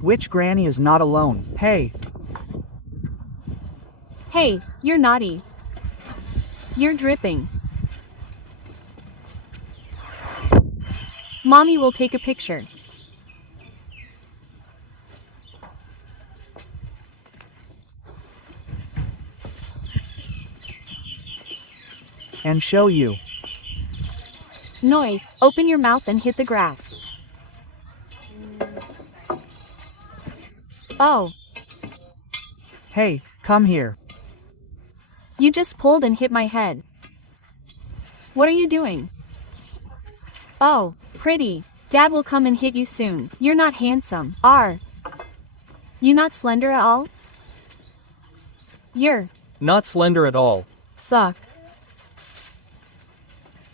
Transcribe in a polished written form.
Which granny is not alone? Hey, Hey, you're naughty. You're dripping. Mommy will take a picture. and show you. Noi, open your mouth and hit the grass. Oh, Hey, come here. you just pulled and hit my head. What are you doing? Oh, pretty. Dad will come and hit you soon. You're not handsome. Are you not slender at all? You're Not slender at all. suck.